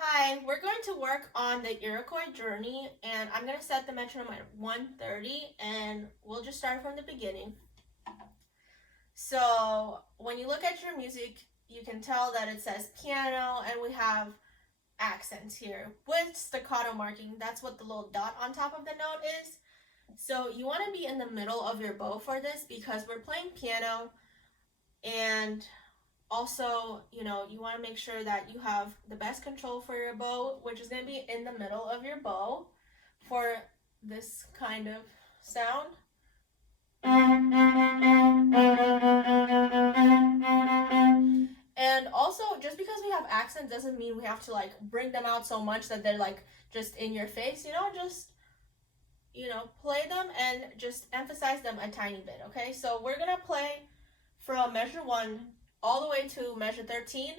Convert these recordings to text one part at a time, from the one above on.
Hi, we're going to work on the Iroquois Journey, and I'm going to set the metronome at 130, and we'll just start from the beginning. So when you look at your music, you can tell that it says piano, and we have accents here with staccato marking. That's what the little dot on top of the note is. So you want to be in the middle of your bow for this because we're playing piano, and also, you want to make sure that you have the best control for your bow, which is going to be in the middle of your bow for this kind of sound. And also, just because we have accents doesn't mean we have to bring them out so much that they're just in your face. Just play them and just emphasize them a tiny bit. Okay, so we're gonna play from measure 1 all the way to measure 13,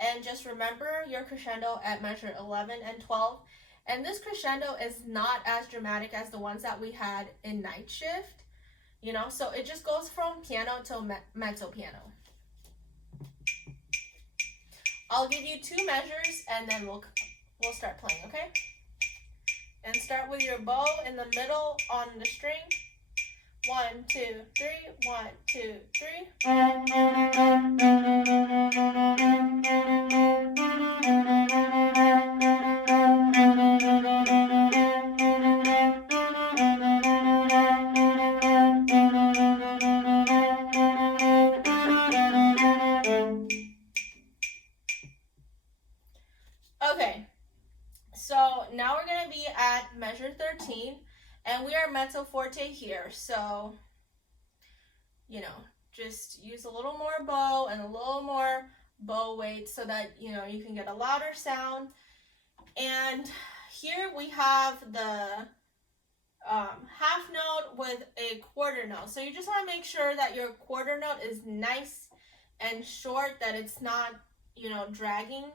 and just remember your crescendo at measure 11 and 12. And this crescendo is not as dramatic as the ones that we had in Night Shift, so it just goes from piano to mezzo piano. I'll give you 2 measures and then we'll start playing, okay? And start with your bow in the middle on the string. 1, 2, 3, 1, 2, 3. Okay, so now we're going to be at measure 13, and we are mezzo forte here, so, just use a little more bow and a little more bow weight so that, you can get a louder sound. And here we have the half note with a quarter note. So you just want to make sure that your quarter note is nice and short, that it's not, dragging.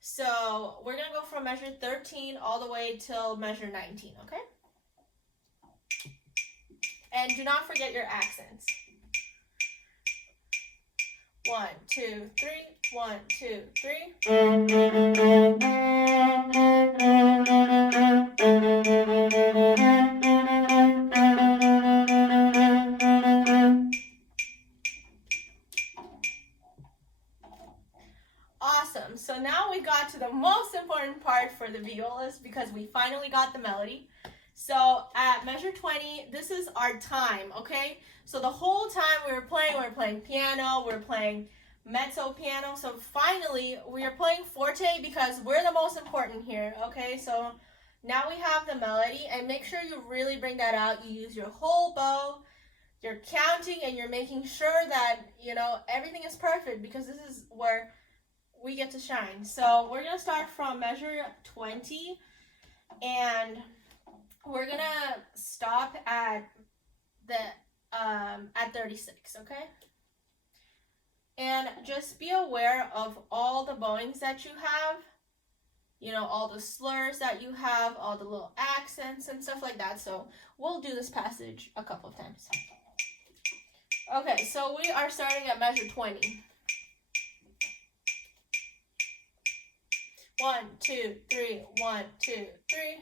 So we're going to go from measure 13 all the way till measure 19, okay? And do not forget your accents. 1, 2, 3, 1, 2, 3. Awesome. So now we got to the most important part for the violas because we finally got the melody. So at measure 20, this is our time, okay? So the whole time we were playing piano, we were playing mezzo piano. So finally, we are playing forte because we're the most important here, okay? So now we have the melody, and make sure you really bring that out. You use your whole bow, you're counting, and you're making sure that, everything is perfect because this is where we get to shine. So we're going to start from measure 20, and we're gonna stop at the at 36, okay? And just be aware of all the bowings that you have, all the slurs that you have, all the little accents and stuff like that. So we'll do this passage a couple of times. Okay, so we are starting at measure 20. 1, 2, 3, 1, 2, 3.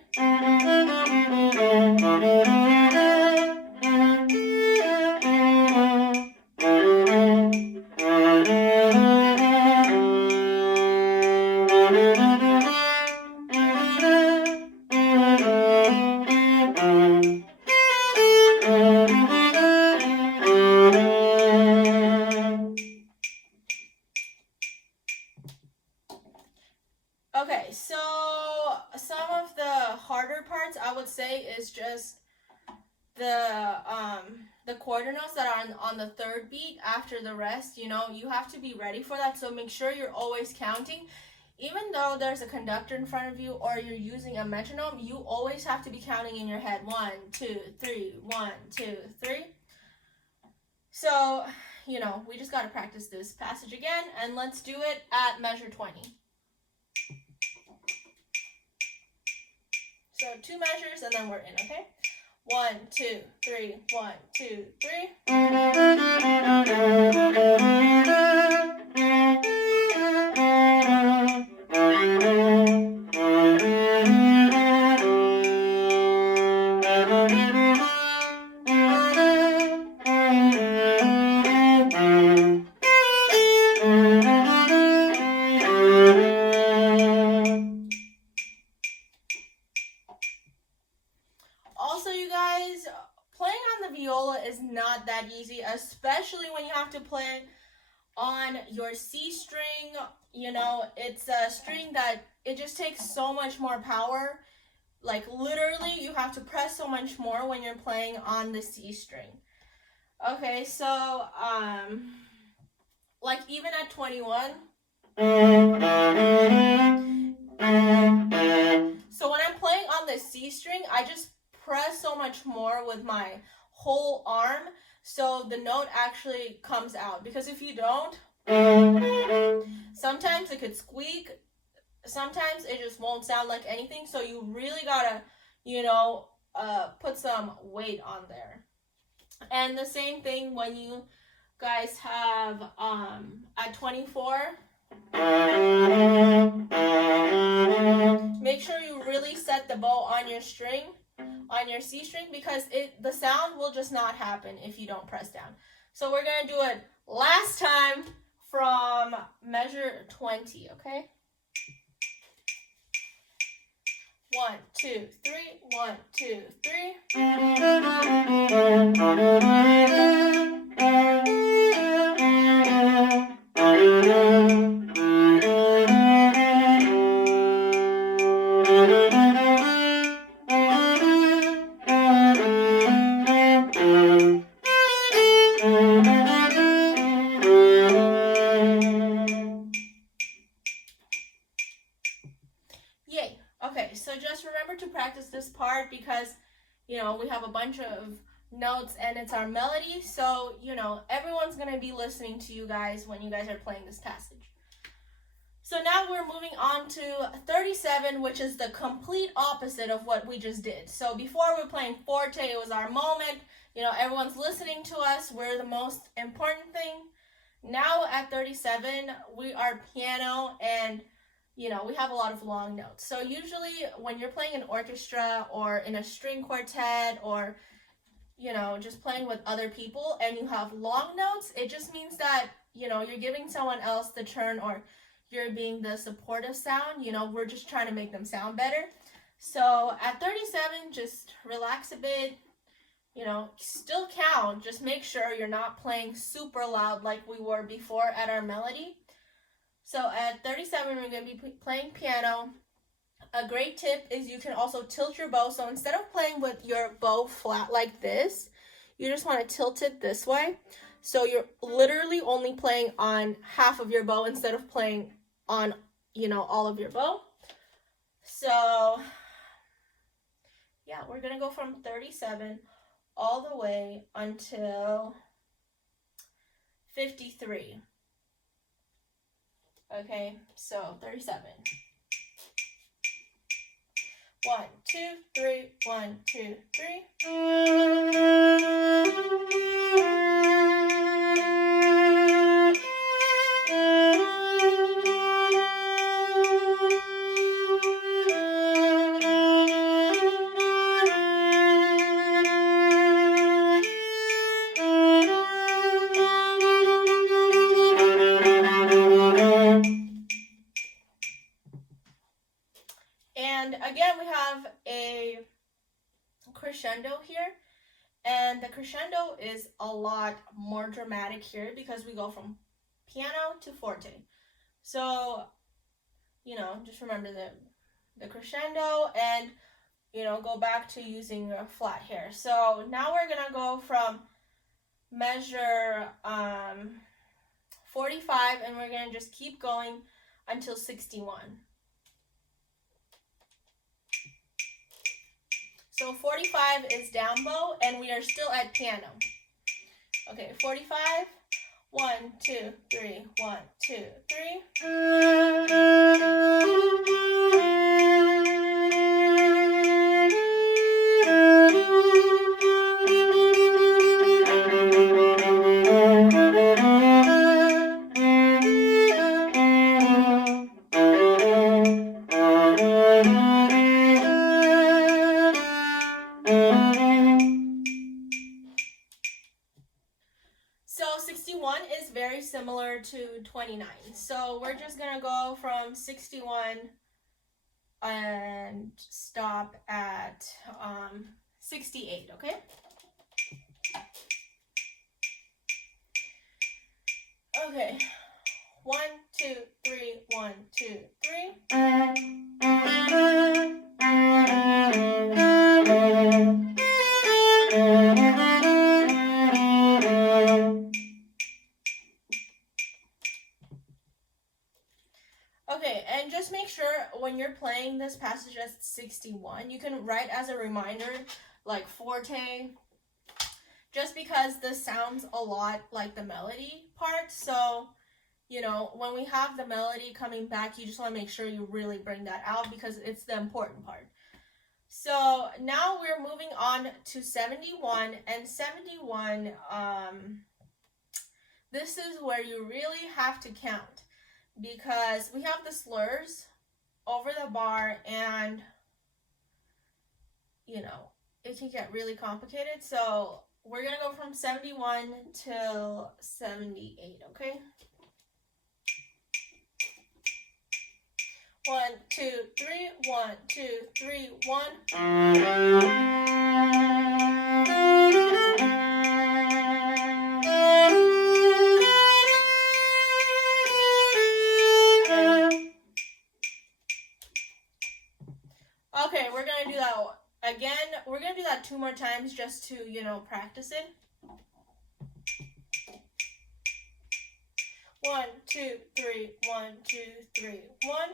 Okay, so some of the harder parts I would say is just the quarter notes that are on the third beat after the rest. You have to be ready for that, so make sure you're always counting. Even though there's a conductor in front of you or you're using a metronome, you always have to be counting in your head. 1, 2, 3, 1, 2, 3. So, we just got to practice this passage again, and let's do it at measure 20. So 2 measures and then we're in, okay? 1, 2, 3, 1, 2, 3. especially when you have to play on your C string. You know, it's a string that it just takes so much more power. Like literally you have to press so much more when you're playing on the C string. Okay, so like even at 21. So when I'm playing on the C string, I just press so much more with my whole arm so the note actually comes out. Because if you don't, sometimes it could squeak, sometimes it just won't sound like anything. So you really gotta, you know, put some weight on there. And the same thing when you guys have at 24. Make sure you really set the bow on your string, on your C string, because the sound will just not happen if you don't press down. So we're gonna do it last time from measure 20, okay? 1, 2, 3, 1, 2, Yay. Okay, so just remember to practice this part because, you know, we have a bunch of notes and it's our melody. So, you know, everyone's going to be listening to you guys when you guys are playing this passage. So now we're moving on to 37, which is the complete opposite of what we just did. So before we were playing forte, it was our moment. You know, everyone's listening to us. We're the most important thing. Now at 37, we are piano and, you know, we have a lot of long notes. So usually when you're playing an orchestra or in a string quartet or, you know, just playing with other people and you have long notes, it just means that, you know, you're giving someone else the turn or you're being the supportive sound. You know, we're just trying to make them sound better. So at 37, just relax a bit, you know, still count. Just make sure you're not playing super loud like we were before at our melody. So at 37, we're going to be playing piano. A great tip is you can also tilt your bow. So instead of playing with your bow flat like this, you just want to tilt it this way. So you're literally only playing on half of your bow instead of playing on, you know, all of your bow. So yeah, we're going to go from 37 all the way until 53. Okay, so 37. 1, 2, 3, 1, 2, And again, we have a crescendo here. And the crescendo is a lot more dramatic here because we go from piano to forte. So, you know, just remember the crescendo and, you know, go back to using your flat hair. So now we're going to go from measure 45 and we're going to just keep going until 61. So 45 is down bow, and we are still at piano. Okay, 45. 1, 2, 3. 1, 2, 61 is very similar to 29. So we're just going to go from 61 and stop at 68, okay? Okay. 1, 2, 3, 1, 2, 3. Okay, and just make sure when you're playing this passage at 61, you can write as a reminder, like forte, just because this sounds a lot like the melody part. So, you know, when we have the melody coming back, you just want to make sure you really bring that out because it's the important part. So now we're moving on to 71, and 71, this is where you really have to count because we have the slurs over the bar and, you know, it can get really complicated. So we're going to go from 71 till 78, okay? 1, 2, 3, 1, 2, 3, 1. Okay, we're gonna do that again. We're gonna do that 2 more times just to, you know, practice it. 1, 2, 3, 1, 2, 3, 1.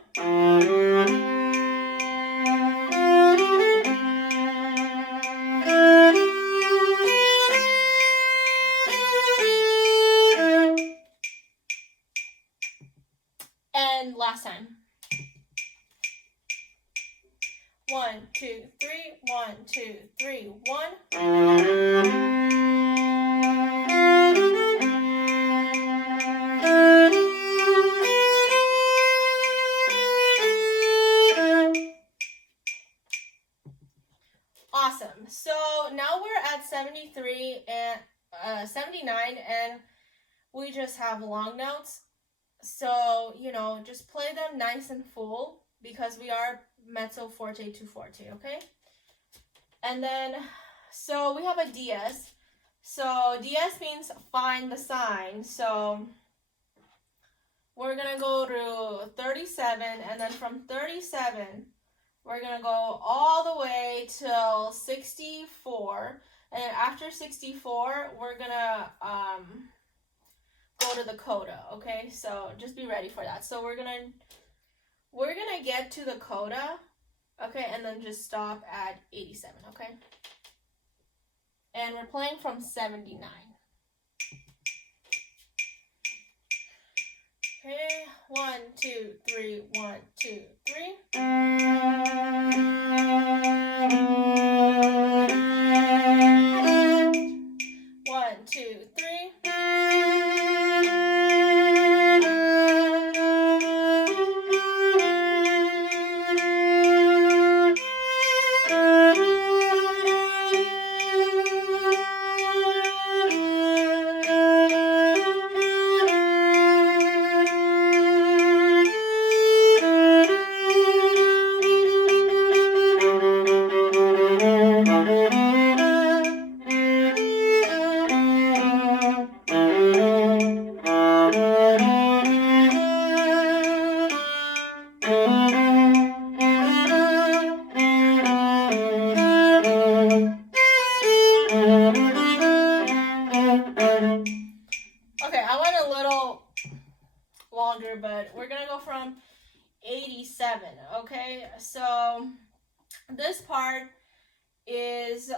And last time. 1, 2, 3, 1, 2, 3, 1. Awesome. So now we're at 73 and 79, and we just have long notes. So, you know, just play them nice and full because we are mezzo forte to forte, okay? And then, so we have a diez. So diez means find the sign. So we're going to go to 37, and then from 37, we're going to go all the way till 64. And after 64, we're going to go to the coda, okay? So just be ready for that. So we're gonna get to the coda, okay, and then just stop at 87, okay? And we're playing from 79. Okay, 1, 2, 3, 1, 2, 3. 1, 2, 3. Okay, I went a little longer, but we're gonna go from 87, okay? So this part is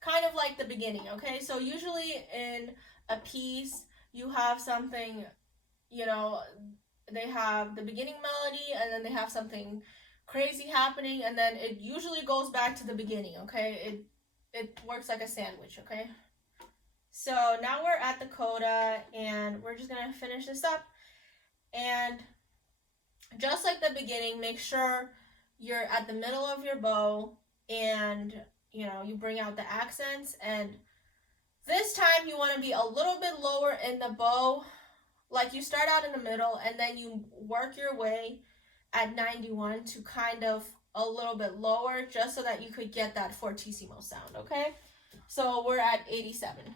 kind of like the beginning, okay? So usually in a piece, you have something, you know, they have the beginning melody and then they have something crazy happening, and then it usually goes back to the beginning, okay? It works like a sandwich, okay? So now we're at the coda, and we're just gonna finish this up. And just like the beginning, make sure you're at the middle of your bow, and you know, you bring out the accents. And this time you want to be a little bit lower in the bow, like you start out in the middle and then you work your way at 91 to kind of a little bit lower, just so that you could get that fortissimo sound, okay? So we're at 87.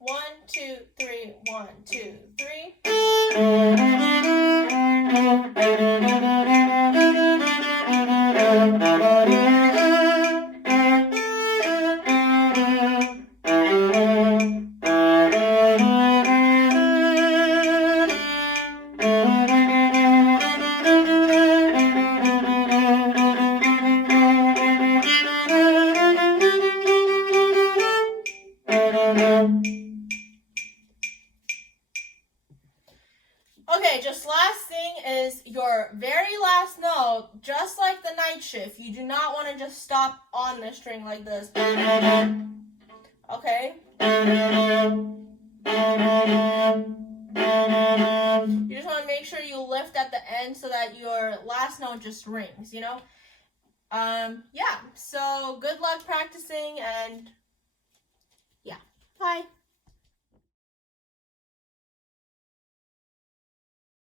1, 2, 3, 1, 2, 3. Okay, just last thing is your very last note, just like the night shift. You do not want to just stop on the string like this. Okay? You just want to make sure you lift at the end so that your last note just rings, you know? Yeah, so good luck practicing and yeah, bye.